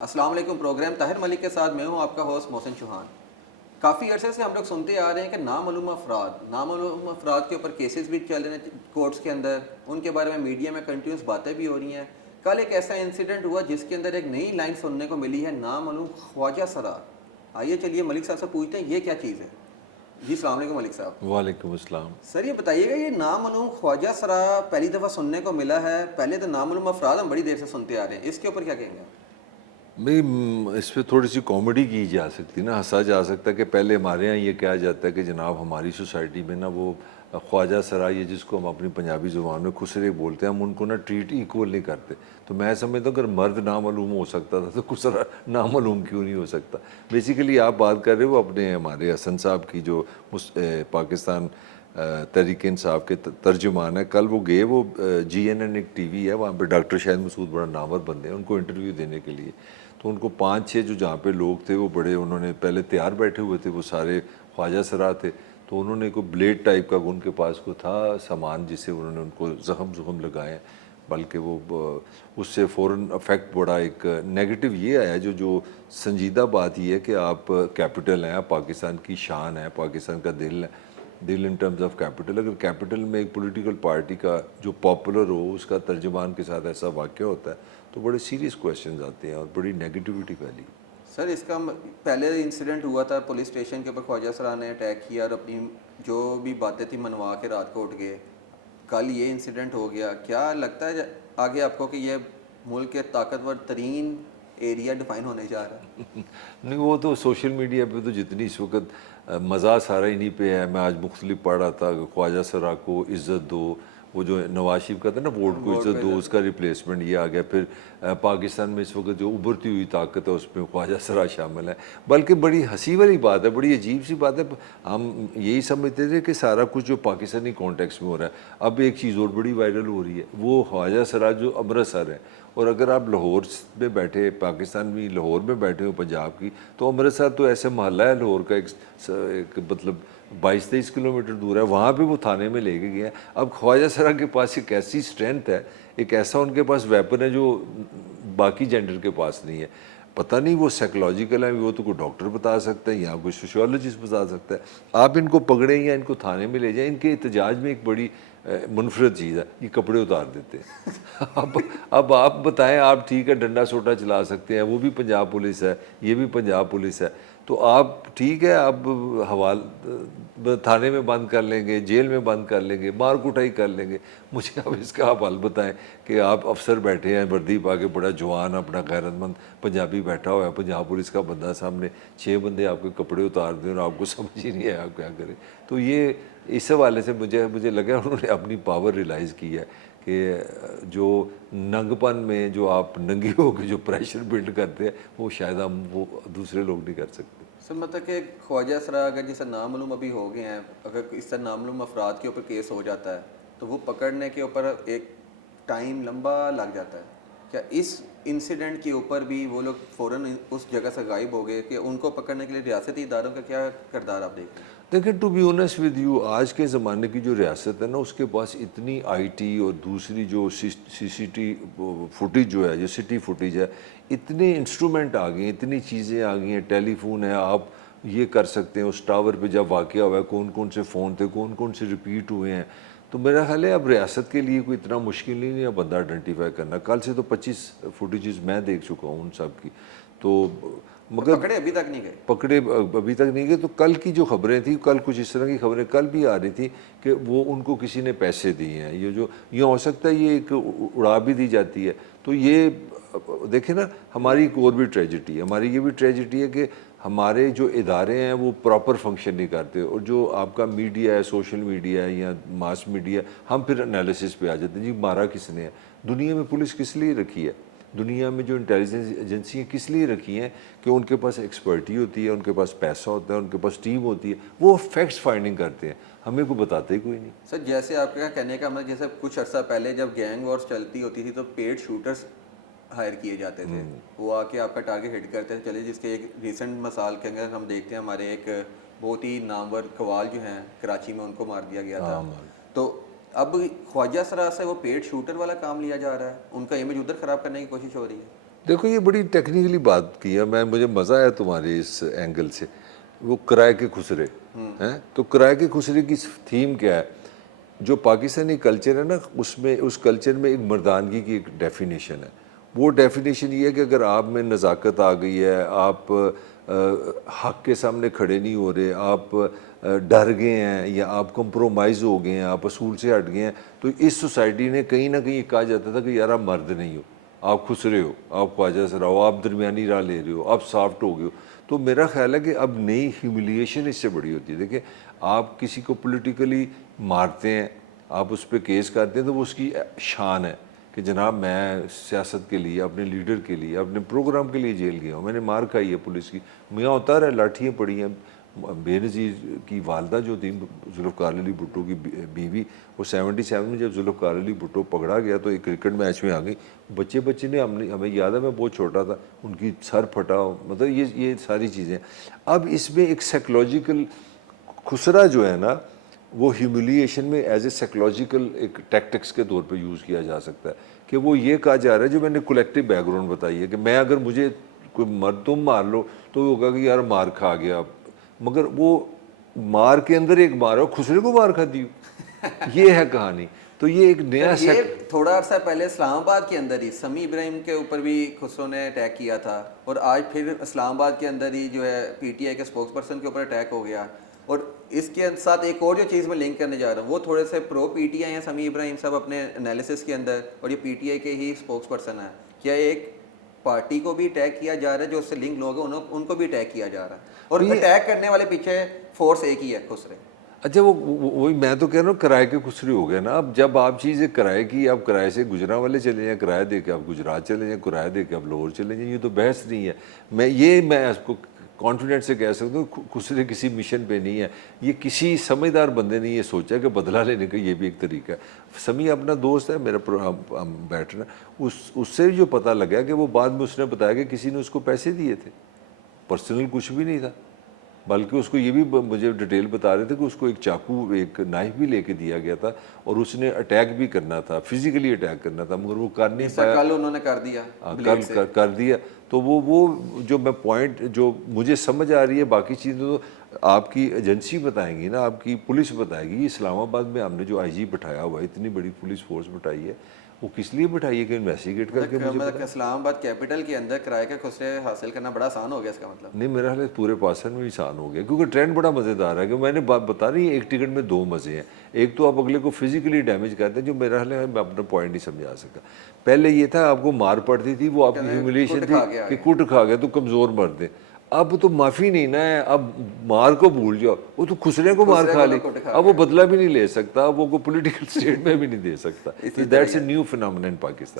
السلام علیکم. پروگرام طاہر ملک کے ساتھ میں ہوں آپ کا ہوسٹ محسن چوہان. کافی عرصے سے ہم لوگ سنتے آ رہے ہیں کہ نامعلوم افراد کے اوپر کیسز بھی چل رہے ہیں کورٹس کے اندر. ان کے بارے میں میڈیا میں کنٹینیوس باتیں بھی ہو رہی ہیں. کل ایک ایسا انسیڈنٹ ہوا جس کے اندر ایک نئی لائن سننے کو ملی ہے, نامعلوم خواجہ سرا. آئیے چلیے ملک صاحب سے پوچھتے ہیں یہ کیا چیز ہے. جی السلام علیکم ملک صاحب. وعلیکم السلام. سر یہ بتائیے گا, یہ نامعلوم خواجہ سرا پہلی دفعہ سننے کو ملا ہے. پہلے تو نامعلوم افراد ہم بڑی دیر سے سنتے آ رہے ہیں, اس کے اوپر کیا کہیں گے؟ بھئی اس پہ تھوڑی سی کامیڈی کی جا سکتی نا, ہنسا جا سکتا ہے کہ پہلے ہمارے یہاں یہ کہا جاتا ہے کہ جناب ہماری سوسائٹی میں نا وہ خواجہ سرا, یہ جس کو ہم اپنی پنجابی زبان میں خسرے بولتے ہیں, ہم ان کو نا ٹریٹ ایکول نہیں کرتے. تو میں سمجھتا ہوں اگر مرد نامعلوم ہو سکتا تھا تو خسرا نامعلوم کیوں نہیں ہو سکتا. بیسیکلی آپ بات کر رہے ہو اپنے ہمارے حسن صاحب کی جو پاکستان تحریک انصاف کے ترجمان ہے. کل وہ گئے, وہ GNN ایک ٹی وی ہے وہاں پہ, ڈاکٹر شاہد مسعود بڑا نامور بندے ہیں, ان کو انٹرویو دینے کے لیے. تو ان کو 5-6 جو جہاں پہ لوگ تھے وہ بڑے, انہوں نے پہلے تیار بیٹھے ہوئے تھے, وہ سارے خواجہ سرا تھے. تو انہوں نے کوئی بلیڈ ٹائپ کا ان کے پاس کو تھا سامان جس سے انہوں نے ان کو زخم لگائے. بلکہ وہ اس سے فوراً افیکٹ پڑا. ایک نیگیٹو یہ آیا جو سنجیدہ بات یہ ہے کہ آپ کیپٹل ہیں, آپ پاکستان کی شان ہے, پاکستان کا دل ہے, دل ان ٹرمز آف کیپٹل. اگر کیپٹل میں ایک پولیٹیکل پارٹی کا جو پاپولر ہو اس کا ترجمان کے ساتھ ایسا واقعہ ہوتا ہے تو بڑے سیریس کویشچنز آتے ہیں اور بڑی نیگیٹیوٹی پھیلی. سر اس کا پہلے انسیڈنٹ ہوا تھا پولیس اسٹیشن کے اوپر, خواجہ سرا نے اٹیک کیا اور اپنی جو بھی باتیں تھیں منوا کے رات کو اٹھ گئے. کل یہ انسیڈنٹ ہو گیا. کیا لگتا ہے آگے آپ کو کہ یہ ملک کے طاقتور ترین ایریا ڈیفائن ہونے جا رہا ہے؟ نہیں, وہ تو سوشل میڈیا پہ تو جتنی اس وقت مزہ سارا انہی پہ ہے. میں آج مختلف پڑھ رہا تھا کہ خواجہ سرا کو عزت دو, وہ جو نواز شریف کا تھا نا ووٹ کو عزت دو, اس کا ریپلیسمنٹ یہ آ گیا. پھر پاکستان میں اس وقت جو ابھرتی ہوئی طاقت ہے اس میں خواجہ سرا شامل ہے. بلکہ بڑی ہنسی والی بات ہے, بڑی عجیب سی بات ہے. ہم یہی سمجھتے تھے کہ سارا کچھ جو پاکستانی کانٹیکس میں ہو رہا ہے. اب ایک چیز اور بڑی وائرل ہو رہی ہے, وہ خواجہ سرا جو امرتسر ہے. اور اگر آپ لاہور میں بیٹھے, پاکستان میں لاہور میں بیٹھے ہو پنجاب کی, تو امرتسر تو ایسے محلہ ہے لاہور کا, ایک مطلب 22-23 کلومیٹر دور ہے. وہاں پہ وہ تھانے میں لے کے گئے ہیں. اب خواجہ سرا کے پاس ایک ایسی اسٹرینتھ ہے, ایک ایسا ان کے پاس ویپن ہے جو باقی جینڈر کے پاس نہیں ہے. پتہ نہیں وہ سائیکلوجیکل ہے, وہ تو کوئی ڈاکٹر بتا سکتا ہے یا کوئی سوشیولوجسٹ بتا سکتا ہے. آپ ان کو پکڑیں یا ان کو تھانے میں لے جائیں, ان کے احتجاج میں ایک بڑی منفرد چیز ہے, یہ کپڑے اتار دیتے ہیں. اب آپ بتائیں, آپ ٹھیک ہے ڈنڈا سوٹا چلا سکتے ہیں, وہ بھی پنجاب پولیس ہے, یہ بھی پنجاب پولیس ہے, تو آپ ٹھیک ہے اب تھانے میں بند کر لیں گے, جیل میں بند کر لیں گے, مار کٹائی کر لیں گے. مجھے اب اس کا آپ حل بتائیں کہ آپ افسر بیٹھے ہیں وردی پا کے, بڑا جوان اپنا غیرت مند پنجابی بیٹھا ہوا ہے, پنجاب پولیس کا بندہ سامنے, 6 بندے آپ کے کپڑے اتار دیں اور آپ کو سمجھ ہی نہیں ہے آپ کیا کریں. تو یہ اس حوالے سے مجھے لگا انہوں نے اپنی پاور ریلائز کی ہے کہ جو ننگ پن میں جو آپ ننگی ہو کے جو پریشر بلڈ کرتے ہیں وہ شاید ہم وہ دوسرے لوگ نہیں کر سکتے. سر مطلب کہ خواجہ سرا اگر جیسے نامعلوم ابھی ہو گئے ہیں, اگر اس طرح نامعلوم افراد کے اوپر کیس ہو جاتا ہے تو وہ پکڑنے کے اوپر ایک ٹائم لمبا لگ جاتا ہے. کیا اس انسیڈنٹ کے اوپر بھی وہ لوگ فوراً اس جگہ سے غائب ہو گئے کہ ان کو پکڑنے کے لیے ریاستی اداروں کا کیا کردار آپ دیکھ رہے ہیں؟ دیکھیں, to be honest with you, آج کے زمانے کی جو ریاست ہے نا اس کے پاس اتنی IT اور دوسری جو CCT فوٹیج جو ہے, جو سٹی فوٹیج ہے, اتنے انسٹرومنٹ آ گئے ہیں, اتنی چیزیں آ گئی ہیں, ٹیلی فون ہے, آپ یہ کر سکتے ہیں. اس ٹاور پہ جب واقعہ ہوا ہے کون کون سے فون تھے, کون کون سے ریپیٹ ہوئے ہیں. تو میرا خیال ہے اب ریاست کے لیے کوئی اتنا مشکل نہیں ہے بندہ آئیڈینٹیفائی کرنا. کل سے تو 25 فوٹیجز میں دیکھ چکا ہوں ان سب کی. تو مگر پکڑے ابھی تک نہیں گئے. پکڑے ابھی تک نہیں گئے. تو کل کی جو خبریں تھیں, کل کچھ اس طرح کی خبریں کل بھی آ رہی تھیں کہ وہ ان کو کسی نے پیسے دیے ہیں. یہ ہو سکتا ہے یہ ایک اڑا بھی دی جاتی ہے. تو یہ دیکھیں نا, ہماری ایک اور بھی ٹریجڈی ہے, ہماری یہ بھی ٹریجڈی ہے کہ ہمارے جو ادارے ہیں وہ پراپر فنکشن نہیں کرتے. اور جو آپ کا میڈیا ہے, سوشل میڈیا ہے یا ماس میڈیا, ہم پھر انالیسس پہ آ جاتے ہیں. جی مارا کس نے ہے؟ دنیا میں پولیس کس لیے رکھی ہے؟ دنیا میں جو انٹیلیجنس ایجنسیاں کس لیے رکھی ہیں؟ کہ ان کے پاس ایکسپرٹی ہوتی ہے, ان کے پاس پیسہ ہوتا ہے, ان کے پاس ٹیم ہوتی ہے, وہ فیکٹس فائنڈنگ کرتے ہیں, ہمیں کوئی بتاتے ہی کوئی نہیں. سر جیسے آپ کا کہنے کا مطلب, جیسے کچھ عرصہ پہلے جب گینگ وارز چلتی ہوتی تھی تو پیڈ شوٹرز ہائر کیے جاتے تھے, وہ آ کے آپ کا ٹارگیٹ ہٹ کرتے تھے. چلے جس کے ایک ریسنٹ مثال کے اندر ہم دیکھتے ہیں, ہمارے ایک بہت ہی نامور قوال جو ہیں کراچی میں, ان کو مار دیا گیا تھا. تو اب خواجہ سرا سے وہ پیڈ شوٹر والا کام لیا جا رہا ہے, ان کا امیج ادھر خراب کرنے کی کوشش ہو رہی ہے. دیکھو یہ بڑی ٹیکنیکلی بات کی ہے، مجھے مزہ آیا تمہارے اس اینگل سے. وہ کرائے کے خسرے ہیں، تو کرائے کے خسرے کی تھیم کیا ہے؟ جو پاکستانی کلچر ہے نا، اس کلچر میں ایک مردانگی کی ایک ڈیفینیشن ہے. وہ ڈیفینیشن یہ ہے کہ اگر آپ میں نزاکت آ گئی ہے، آپ حق کے سامنے کھڑے نہیں ہو رہے، آپ ڈر گئے ہیں، یا آپ کمپرومائز ہو گئے ہیں، آپ اصول سے ہٹ گئے ہیں، تو اس سوسائٹی نے کہیں نہ کہیں کہا جاتا تھا کہ یار آپ مرد نہیں ہو، آپ خسرے ہو، آپ خواجہ سرا ہو، آپ درمیانی راہ لے رہے ہو، آپ سافٹ ہو گئے ہو. تو میرا خیال ہے کہ اب نئی ہیوملیشن اس سے بڑی ہوتی ہے. دیکھیں آپ کسی کو پولیٹیکلی مارتے ہیں، آپ اس پہ کیس کرتے ہیں، تو وہ اس کی شان ہے کہ جناب میں سیاست کے لیے، اپنے لیڈر کے لیے، اپنے پروگرام کے لیے جیل گیا ہوں، میں نے مار کھائی ہے پولیس کی. میاں ہوتا رہا، لاٹھیاں پڑی ہیں. بے نظیر کی والدہ جو تھی ذوالفقار علی بھٹو کی بیوی، وہ 77 میں جب ذوالفقار علی بھٹو پکڑا گیا تو ایک کرکٹ میچ میں آ گئی. بچے نے ہمیں یاد ہے، میں بہت چھوٹا تھا، ان کی سر پھٹا، مطلب یہ ساری چیزیں. اب اس میں ایک سائیکولوجیکل خسرہ جو ہے نا، وہ ہیوملیشن میں ایز اے سائیکولوجیکل ایک ٹیکٹکس کے طور پہ یوز کیا جا سکتا ہے. کہ وہ یہ کہا جا رہا ہے، جو میں نے کولیکٹیو بیک گراؤنڈ بتائی ہے، کہ میں اگر مجھے کوئی تم مار لو تو وہ ہوگا کہ یار مار کھا گیا، مگر وہ مار کے اندر ایک مار ہے، خسرے کو مار کھا دیو. یہ ہے کہانی. تو یہ ایک نیا یہ تھوڑا عرصہ پہلے اسلام آباد کے اندر ہی سمیع ابراہیم کے اوپر بھی خسرو نے اٹیک کیا تھا، اور آج پھر اسلام آباد کے اندر ہی جو ہے پی ٹی آئی کے اسپوکس پرسن کے اوپر اٹیک ہو گیا. اور اس کے ساتھ ایک اور جو چیز میں لنک کرنے جا رہا ہوں، وہ تھوڑے سے پرو پی ٹی آئی ہیں سمیع ابراہیم صاحب اپنے انالیسس کے اندر، اور یہ پی ٹی آئی کے ہی اسپوکس پرسن ہیں. کیا ایک پارٹی کو بھی اٹیک کیا جا رہا ہے، جو اس سے لنک لوگ ہیں ان کو بھی اٹیک کیا جا رہا ہے، اور اٹیک کرنے والے پیچھے فورس ایک ہی ہے، خسرے. اچھا وہی میں تو کہہ رہا ہوں، کرائے کے خسرے ہو گئے نا. اب جب آپ چیزیں کرائے کی، آپ کرائے سے گجرات والے چلے جائیں، کرایہ دے کے آپ گجرات چلے جائیں، کرایہ دے کے آپ لاہور چلے جائیں، یہ تو بحث نہیں ہے. میں اس کو کانفیڈنٹ سے کہہ سکتا ہوں، خسرے کسی مشن پہ نہیں ہے. یہ کسی سمجھدار بندے نے یہ سوچا کہ بدلہ لینے کا یہ بھی ایک طریقہ ہے. سمیع اپنا دوست ہے میرا، ہم بیٹھ رہے ہیں، اس سے جو پتہ لگا کہ وہ بعد میں اس نے بتایا کہ کسی نے اس کو پیسے دیے تھے، پرسنل کچھ بھی نہیں تھا، بلکہ اس کو یہ بھی مجھے ڈیٹیل بتا رہے تھے کہ اس کو ایک چاقو، ایک نائف بھی لے کے دیا گیا تھا، اور اس نے اٹیک بھی کرنا تھا، فزیکلی اٹیک کرنا تھا، مگر وہ کر نہیں پایا. کل انہوں نے کر دیا، کل کر دیا. تو وہ جو میں پوائنٹ جو مجھے سمجھ آ رہی ہے، باقی چیزیں تو آپ کی ایجنسی بتائیں گی نا، آپ کی پولیس بتائے گی. اسلام آباد میں ہم نے جو آئی جی بٹھایا ہوا ہے، اتنی بڑی پولیس فورس بٹھائی ہے، وہ کس لیے بٹھائی ہے؟ کہ انویسٹیگیٹ کر کے مجھے اسلام آباد کیپٹل کے اندر کرائے کے خسرے حاصل کرنا بڑا آسان ہو گیا. اس کا مطلب نہیں، میرا خیال ہے پورے پاکستان میں آسان ہو گیا، کیونکہ ٹرینڈ بڑا مزیدار ہے. کہ میں نے بات بتا رہی ہے، ایک ٹکٹ میں دو مزے ہیں. ایک تو آپ اگلے کو فزیکلی ڈیمیج کرتے ہیں، جو میرا خیال ہے میں اپنا پوائنٹ نہیں سمجھا سکا. پہلے یہ تھا آپ کو مار پڑتی تھی، وہ آپ کی ہیوملیشن تھی کہ کٹ کھا گیا تو کمزور مرد ہے. اب تو معافی نہیں نا ہے، اب مار کو بھول جاؤ، وہ تو خسرے کو مار کھا لی، اب وہ بدلہ بھی نہیں لے سکتا، وہ کو پولیٹیکل اسٹیٹ میں بھی نہیں دے سکتا. That's a new phenomena in Pakistan.